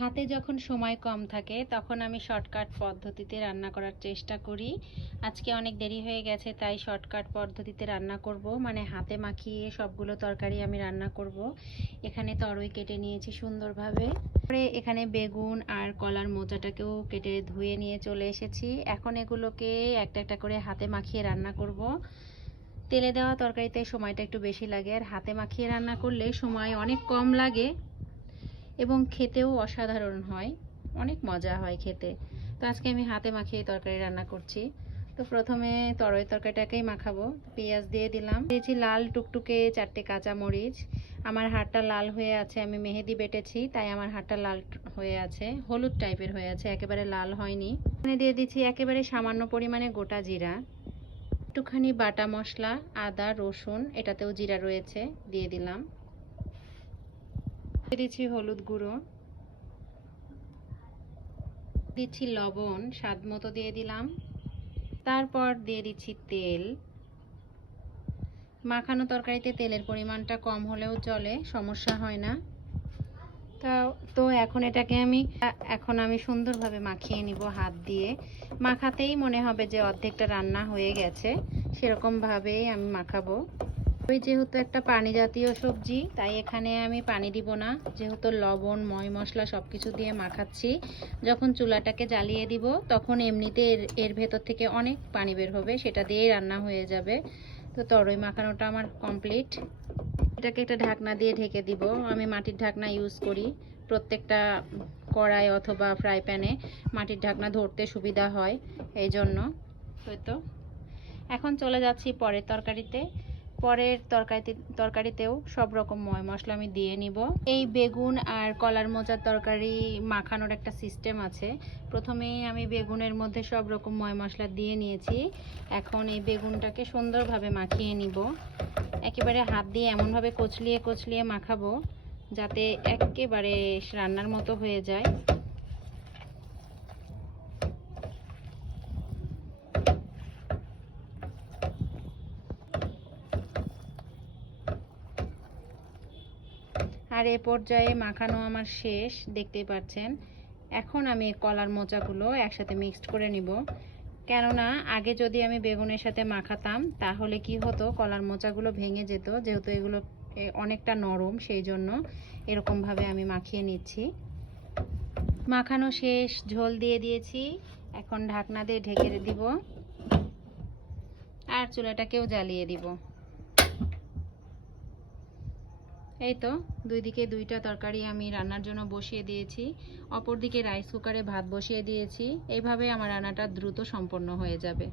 হাতে যখন সময় কম থাকে, তখন আমি শর্টকাট পদ্ধতিতে রান্না করার চেষ্টা করি। আজকে অনেক দেরি হয়ে গেছে, তাই শর্টকাট পদ্ধতিতে রান্না করব। মানে হাতে মাখিয়ে সবগুলো তরকারি আমি রান্না করব। এখানে তরই কেটে নিয়েছি সুন্দরভাবে। পরে এখানে বেগুন আর কলার মোচাটাকেও কেটে ধুয়ে নিয়ে চলে এসেছি। এখন এগুলোকে একটা একটা করে হাতে মাখিয়ে রান্না করব। তেলে দেওয়া তরকারিতে সময়টা একটু বেশি লাগে। আর হাতে মাখিয়ে রান্না করলে সময় অনেক কম লাগে। এবং খেতেও অসাধারণ হয়। অনেক মজা হয় খেতে। তো আজকে আমি হাতে মাখিয়ে তরকারি রান্না করছি। তো প্রথমে তরই তরকারিটাকেই মাখাবো। পেঁয়াজ দিয়ে দিলাম। দিয়েছি লাল টুকটুকে চারটে কাঁচা মরিচ আমার হাতটা লাল হয়ে আছে, আমি মেহেদি বেটেছি, তাই আমার হাতটা লাল হয়ে আছে, হলুদ টাইপের হয়ে আছে, একেবারে লাল হয়নি। এখানে দিয়ে দিচ্ছি একেবারে সামান্য পরিমাণে গোটা জিরা। একটুখানি বাটা মশলা, আদা, রসুন, এটাতেও জিরা রয়েছে, দিয়ে দিলাম। দিচ্ছি হলুদ গুঁড়ো। দিচ্ছি লবণ, স্বাদ মতো দিয়ে দিলাম। তারপর দিয়ে দিচ্ছি তেল। মাখানো তরকারিতে তেলের পরিমাণটা কম হলেও চলে, সমস্যা হয় না। তা, তো এখন এটাকে আমি, এখন আমি সুন্দরভাবে মাখিয়ে নিব হাত দিয়ে। মাখাতেই মনে হবে যে অর্ধেকটা রান্না হয়ে গেছে। সেরকমভাবেই আমি মাখাবো। যেহেতু একটা পানি জাতীয় সবজি, তাই এখানে আমি পানি দিব না। যেহেতু লবণ ময় মশলা সব কিছু দিয়ে মাখাচ্ছি, যখন চুলাটাকে জ্বালিয়ে দিব, তখন এমনিতে এর এর ভেতর থেকে অনেক পানি বের হবে, সেটা দিয়েই রান্না হয়ে যাবে। তো তরই মাখানোটা আমার কমপ্লিট। এটাকে একটা ঢাকনা দিয়ে ঢেকে দিব। আমি মাটির ঢাকনা ইউজ করি। প্রত্যেকটা কড়াই অথবা ফ্রাই প্যানে মাটির ঢাকনা ধরতে সুবিধা হয় এই জন্য হয়তো। এখন চলে যাচ্ছি পরের তরকারিতে। পরের তরকারিতে, তরকারিতেও সব রকম ময় মশলা আমি দিয়ে নিব। এই বেগুন আর কলার মোচার তরকারি মাখানোর একটা সিস্টেম আছে। প্রথমেই আমি বেগুনের মধ্যে সব রকম ময় মশলা দিয়ে নিয়েছি। এখন এই বেগুনটাকে সুন্দরভাবে মাখিয়ে নিব। একেবারে হাত দিয়ে এমনভাবে কচলিয়ে কচলিয়ে মাখাবো যাতে একেবারে রান্নার মতো হয়ে যায়। আর এ পর্যায়ে মাখানো আমার শেষ, দেখতেই পাচ্ছেন। এখন আমি কলার মোচাগুলো একসাথে মিক্সড করে নিব। কেননা, আগে যদি আমি বেগুনের সাথে মাখাতাম, তাহলে কি হতো, কলার মোচাগুলো ভেঙে যেত, যেহেতু এগুলো অনেকটা নরম, সেই জন্য এরকমভাবে আমি মাখিয়ে নিচ্ছি। মাখানো শেষ, ঝোল দিয়ে দিয়েছি। এখন ঢাকনা দিয়ে ঢেকে দিব। আর চুলাটাকেও জ্বালিয়ে দিব। এই তো, দুই দিকে দুইটা তরকারি আমি রান্নার জন্য বসিয়ে দিয়েছি, অপর দিকে রাইস কুকারে ভাত বসিয়ে দিয়েছি, এইভাবে আমার রান্নাটা দ্রুত সম্পন্ন হয়ে যাবে।